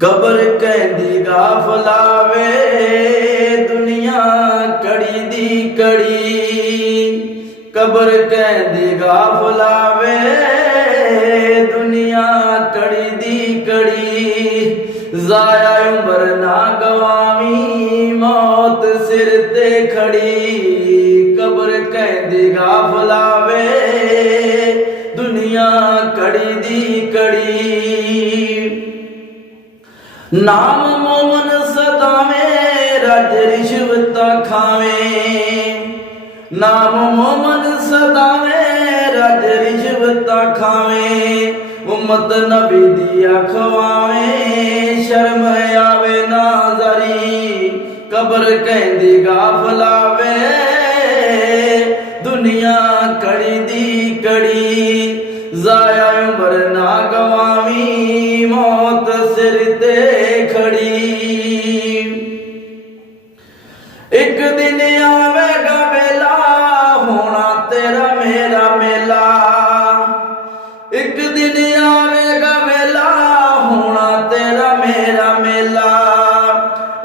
Cover कहंदी गाफलावे दुनिया कड़ी दी कड़ी। कबर कहंदी गाफलावे दुनिया कड़ी दी कड़ी। जाया उम्र ना गवावी मौत सिर ते खड़ी। कबर कहंदी गाफलावे दुनिया कड़ी दी कड़ी। नाम मोमन सदावे रज रिश्वत खावे। नाम मोमन सदावे रज रिश्वत खावे। उम्मत नबी दिया खवावे शर्म आवे ना जरी। कबर कहंदी गाफलावे दुनिया कड़ी दी कड़ी। जाया उम्र ना गवावी मौत सिर ते खड़ी। एक दिन आवेगा वेला होना तेरा मेरा मेला। एक दिन आवेगा वेला होना तेरा मेरा मेला।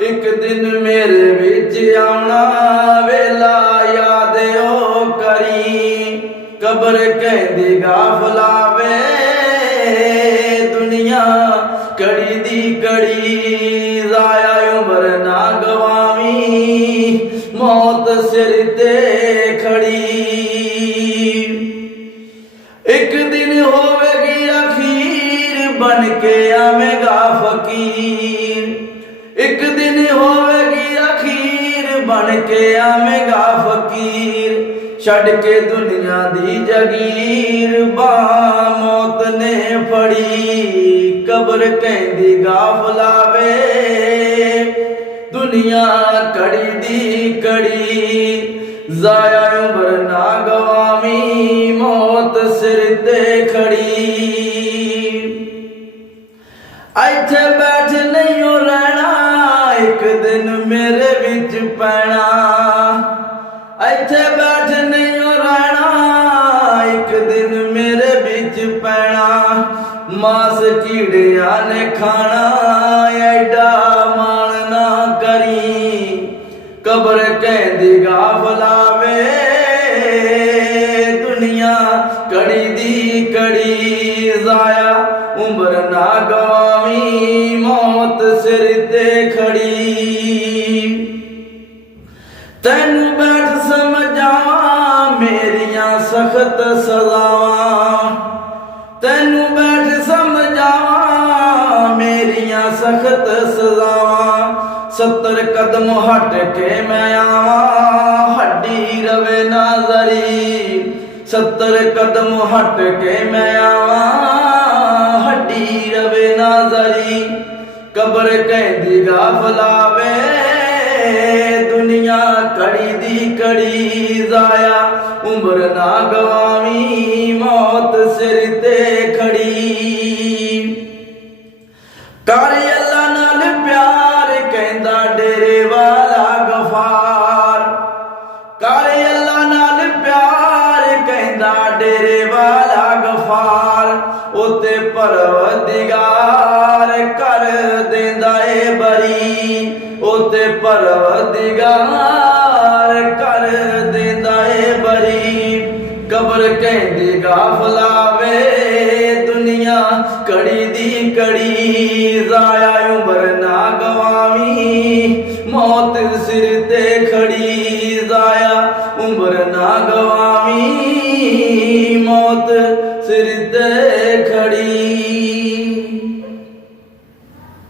एक दिन मेरे विच आना वेला याद ओ करी। कबर कहंदी गाफलावे दुनिया कड़ी दी कड़ी। जाया उम्र ना गवावी मौत सिर ते खड़ी। एक दिन होवेगी अखीर बन के आवेगा फकीर। एक दिन होवेगी अखीर बन के आवेगा फकीर। छड़ के दुनिया दी जगीर बा मौत ने फड़ी। कबर कहंदी गाफलावे दुनिया कड़ी दी कड़ी। जाया उम्र ना गवावी मौत सिर ते खड़ी। इत्थे बैठ नहीं हो रहना एक दिन मेरे विच पैना। इत्थे बैठ नहीं हो रहना एक दिन मेरे विच पैना। मांस कीड़िया ने खाना एडा मान ना करी। कबर कहंदी गाफलावे दुनिया कड़ी दी कड़ी। जाया उम्र ना गवावी मौत सिर ते खड़ी। तैनू बैठ समझावा मेरिया सख्त सजावां। तैनू बैठ समझावा मेरिया सख्त सजावां। 70 कदम हट के मैं आवा हड्डी रवे ना जरी। 70 कदम हट के मैं आवा हड्डी रवे ना जरी। कबर कहंदी गाफलावे दुनिया कड़ी दी कड़ी। जाया उम्र ना गवावी मौत सिर ते खड़ी। कर अल्लाह नाल प्यार कहंदा डेरे वाला गफार। कर अल्लाह नाल प्यार कहंदा डेरे वाला गफार। ओते परवरदिगार कर देंदा ए बरी। ओते परवरदिगार कर देंदा ए बरी। कबर कहंदी गाफलावे दुनिया कड़ी दी कड़ी। जाया उम्र ना गवावी मौत सिर ते खड़ी। जाया उम्र ना गवावी मौत सिर ते